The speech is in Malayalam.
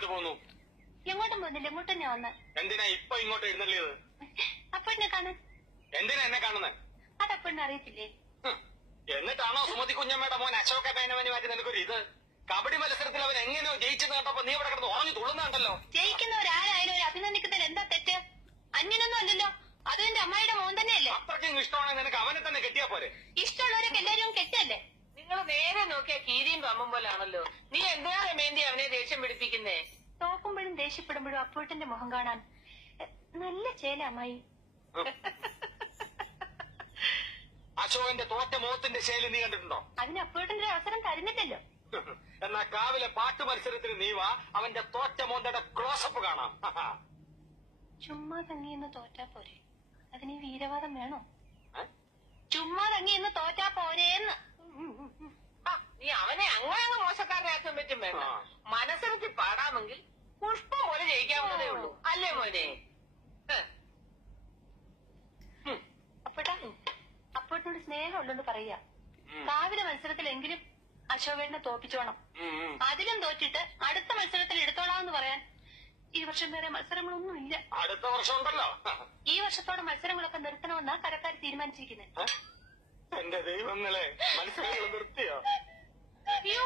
എങ്ങോട്ട് പോന്നു? എങ്ങോട്ടും പോകുന്നില്ല, ഇങ്ങോട്ട് തന്നെ വന്ന്. എന്തിനാ ഇപ്പൊ ഇങ്ങോട്ട് എഴുന്നള്ളിയത്? അപ്പോഴിനെ കാണാൻ. എന്തിനാ എന്നെ കാണുന്നത്? അതപ്പോഴിനെ അറിയത്തില്ലേ? എന്നിട്ടാണോ സുമതി കുഞ്ഞമ്മയുടെ മോൻ അശോക മേനവന് മാറ്റി നിനക്കൊരു ഇത്? കബഡി മത്സരത്തിൽ അവൻ എങ്ങനെയോ ജയിച്ചെന്ന് കണ്ടപ്പോ നീ ഇവിടെ കിടന്ന് ഉറഞ്ഞു തുള്ളുന്നുണ്ടല്ലോ. ജയിക്കുന്നവരാരായാലും ഒരു അഭിനന്ദിക്കുന്നതിൽ എന്താ തെറ്റ്? അന്യനൊന്നും അല്ലല്ലോ, അതും എന്റെ അമ്മായിയുടെ മോൻ തന്നെയല്ലേ. അത്രയ്ക്കും ഇഷ്ടമാണെങ്കിൽ നിനക്ക് അവനെ തന്നെ കെട്ടിയാ പോരെ? ഇഷ്ടമുള്ളവരൊക്കെ എല്ലാരും കെട്ടല്ലേ. നിങ്ങൾ നേരെ നോക്കിയാ കീരിയും പമ്പും പോലാണല്ലോ. നീ എന്തിനാ രമേന്തി അവനെ ദേഷ്യം പിടിപ്പിക്കുന്നേ? തോക്കുമ്പോഴും ദേഷ്യപ്പെടുമ്പോഴും അപ്പൂട്ടന്റെ മുഖം കാണാൻ നല്ല ചേല അമ്മായി. അശോകന്റെ തോറ്റ മുഖത്തിന്റെ ശൈലി നീ കണ്ടിട്ടുണ്ടോ? അതിന് അപ്പൂട്ടന്റെ ഒരു അവസരം തരുന്നില്ലല്ലോ. എന്നാ കാവിലെ പാട്ട് മത്സരത്തിന് നീ വാ, അവന്റെ തോറ്റ മോന്തയുടെ ക്ലോസപ്പ് കാണാം. ചുമ്മാ തങ്ങിയെന്ന് തോറ്റാ പോരെ, അതിന് ഈ വീരവാദം വേണോ? ഏ? ചുമ്മാ തങ്ങിയെന്ന് തോറ്റാ പോരേന്ന്. നീ അവനെ അങ്ങനെ മോശക്കാരനാക്കാൻ പറ്റും വേണ്ട. മനസ്സിറക്കി പാടാമെങ്കിൽ പുഷ്പം പോലെ ജയിക്കാവുന്നതേ ഉള്ളൂ, അല്ലേ മോനെ? അപ്പോട്ടിനോട് സ്നേഹമുള്ളൂ പറയാ. കാവിലെ മത്സരത്തിലെങ്കിലും അശോകേട്ടനെ തോപ്പിച്ചോണം. അതിലും തോറ്റിട്ട് അടുത്ത മത്സരത്തിൽ എടുത്തോളാമെന്ന് പറയാൻ ഈ വർഷം വേറെ മത്സരങ്ങളൊന്നും ഇല്ല. അടുത്ത വർഷം ഉണ്ടല്ലോ. ഈ വർഷത്തോടെ മത്സരങ്ങളൊക്കെ നിർത്തണമെന്നാ കരക്കാർ തീരുമാനിച്ചിരിക്കുന്നത്. എന്റെ ദൈവങ്ങളെ, മത്സരങ്ങൾ നിർത്തിയോ? അയ്യോ,